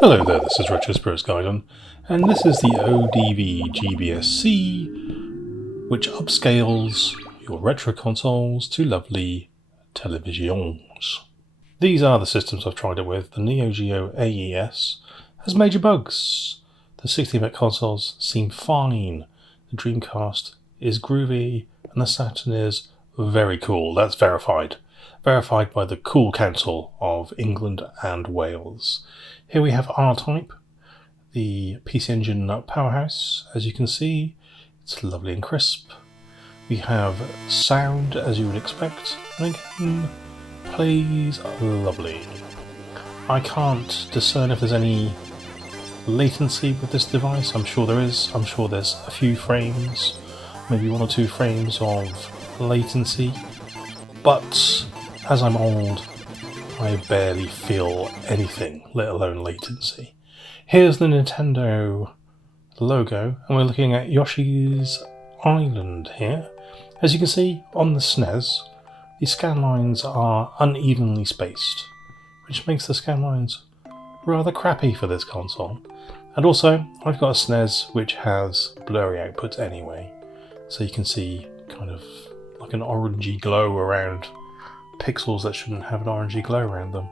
Hello there, this is Retro Spirits Guidon, and this is the ODV GBS-C, which upscales your retro consoles to lovely televisions. These are the systems I've tried it with. The Neo Geo AES has major bugs. The 16-bit consoles seem fine. The Dreamcast is groovy, and the Saturn is very cool. That's verified. Verified by the Cool Council of England and Wales. Here we have R-Type, the PC Engine powerhouse. As you can see, it's lovely and crisp. We have sound, as you would expect, and again, plays lovely. I can't discern if there's any latency with this device. I'm sure there is. I'm sure there's a few frames, maybe 1 or 2 frames of latency, but as I'm old, I barely feel anything, let alone latency. Here's the Nintendo logo, and we're looking at Yoshi's Island here. As you can see on the SNES, the scan lines are unevenly spaced, which makes the scan lines rather crappy for this console. And also, I've got a SNES which has blurry output anyway, so you can see kind of like an orangey glow around pixels that shouldn't have an orangey glow around them,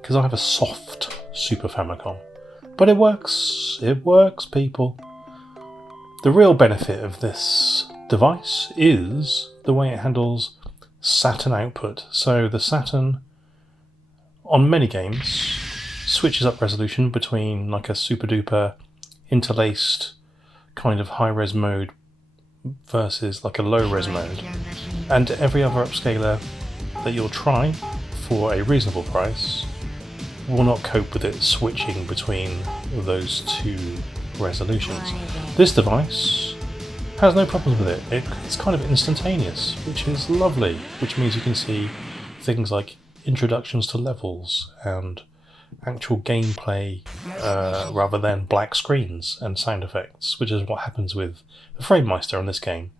because I have a soft Super Famicom. But it works people. The real benefit of this device is the way it handles Saturn output. So the Saturn, on many games, switches up resolution between like a super duper interlaced kind of high-res mode versus like a low-res mode, and every other upscaler that you'll try for a reasonable price will not cope with it switching between those two resolutions. This device has no problems with it. It's kind of instantaneous, which is lovely, which means you can see things like introductions to levels and actual gameplay rather than black screens and sound effects, which is what happens with the FrameMeister on this game.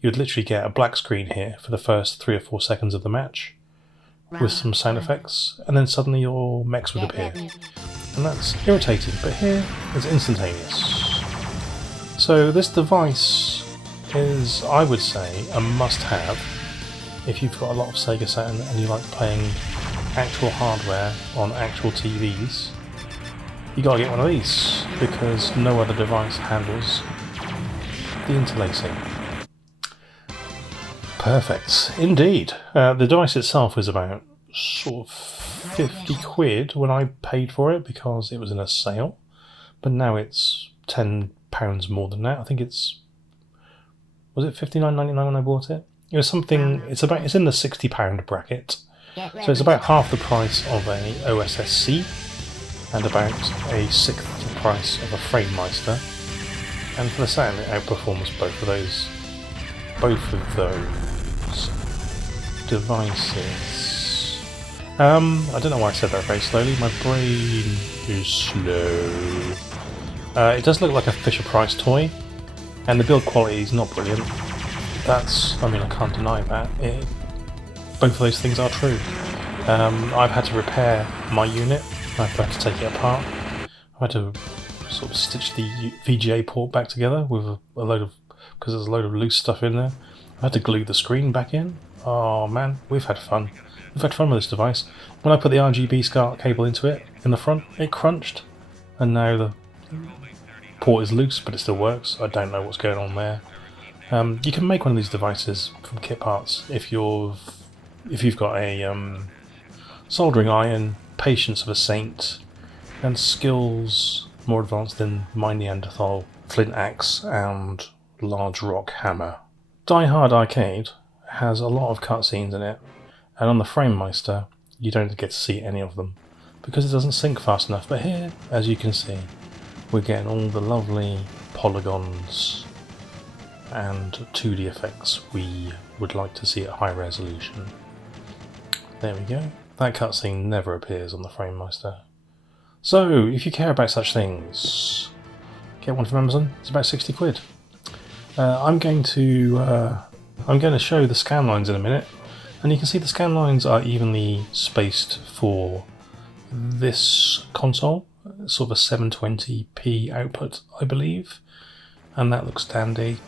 You'd literally get a black screen here for the first 3 or 4 seconds of the match with some sound effects, and then suddenly your mechs would appear. And that's irritating, but here it's instantaneous. So this device is, I would say, a must-have if you've got a lot of Sega Saturn and you like playing actual hardware on actual TVs. You gotta get one of these, because no other device handles the interlacing. Perfect, indeed. The device itself was about sort of 50 quid when I paid for it because it was in a sale, but now it's £10 more than that. I think was it £59.99 when I bought it? It was something. It's in the £60 bracket, so it's about half the price of a OSSC and about a sixth the price of a FrameMeister. And for the Saturn, it outperforms both of those devices. I don't know why I said that very slowly. My brain is slow. It does look like a Fisher-Price toy, and the build quality is not brilliant. I can't deny that. Both of those things are true. I've had to repair my unit. I've had to take it apart. I've had to sort of stitch the VGA port back together with because there's a load of loose stuff in there. I had to glue the screen back in. Oh man, we've had fun. We've had fun with this device. When I put the RGB SCART cable into it in the front, it crunched, and now the port is loose, but it still works. I don't know what's going on there. You can make one of these devices from kit parts if you've got a soldering iron, patience of a saint, and skills more advanced than my Neanderthal flint axe and large rock hammer. Die Hard Arcade has a lot of cutscenes in it, and on the FrameMeister you don't get to see any of them because it doesn't sync fast enough. But here, as you can see, we're getting all the lovely polygons and 2D effects we would like to see at high resolution. There we go. That cutscene never appears on the FrameMeister. So, if you care about such things, get one from Amazon. It's about 60 quid. I'm going to show the scan lines in a minute, and you can see the scan lines are evenly spaced for this console. sort of a 720p output, I believe, and that looks dandy.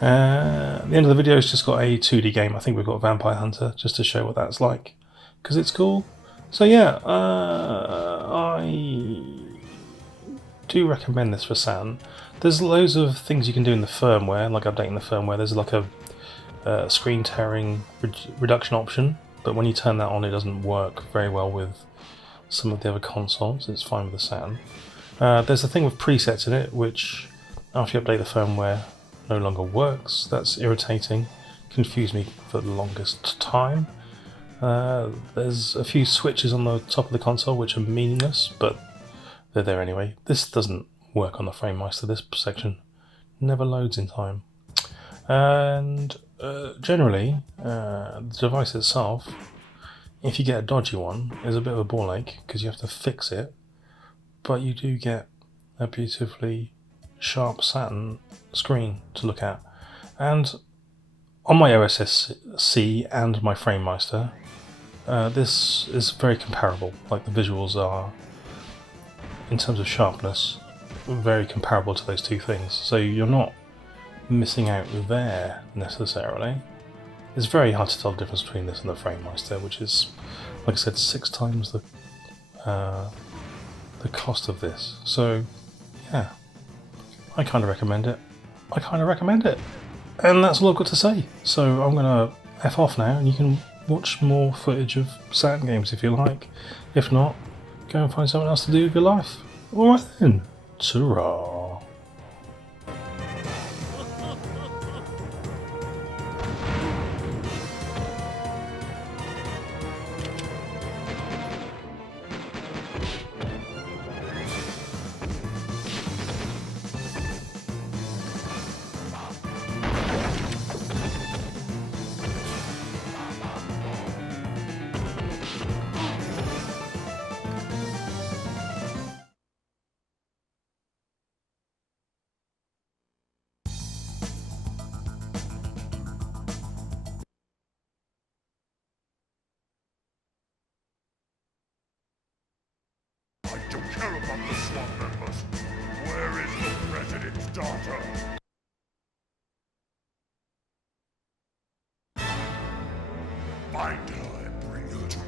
At the end of the video, it's just got a 2D game. I think we've got Vampire Hunter, just to show what that's like, because it's cool. So yeah, I do recommend this for Saturn. There's loads of things you can do in the firmware, like updating the firmware. There's like a screen tearing reduction option, but when you turn that on, it doesn't work very well with some of the other consoles. It's fine with the Saturn. There's a thing with presets in it, which after you update the firmware, no longer works. That's irritating. Confused me for the longest time. There's a few switches on the top of the console which are meaningless, but they're there anyway. This doesn't work on the FrameMeister. This section never loads in time. And generally, the device itself, if you get a dodgy one, is a bit of a ball ache because you have to fix it, but you do get a beautifully sharp Saturn screen to look at. And on my OSSC and my FrameMeister, this is very comparable. Like, the visuals are, in terms of sharpness, very comparable to those two things. So you're not missing out there necessarily. It's very hard to tell the difference between this and the FrameMeister, which is, like I said, 6 times the cost of this. So yeah, I kind of recommend it. And that's all I've got to say. So I'm gonna F off now, and you can watch more footage of Saturn games if you like. If not, go and find something else to do with your life. Alright then, ta-ra. I don't care about the swamp members. Where is the president's daughter? Find her and bring her to me.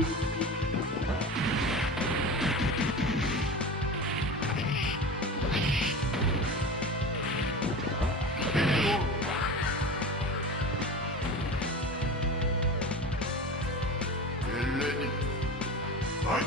Get ready. Fight.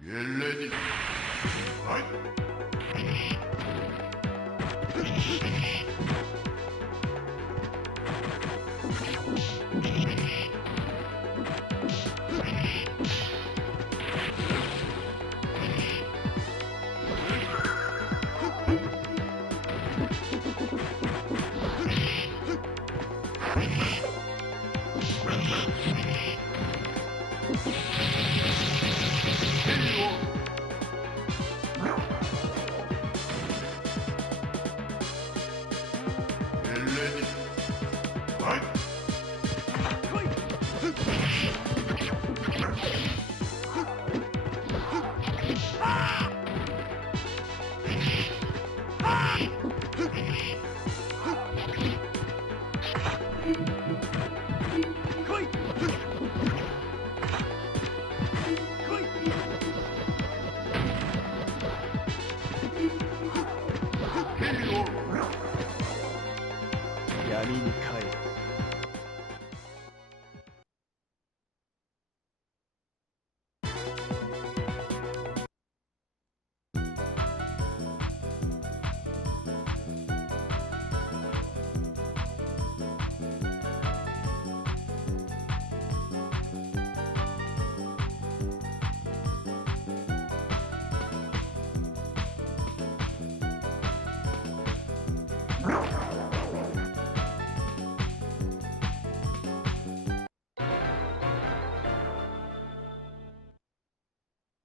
Get ready. Fight.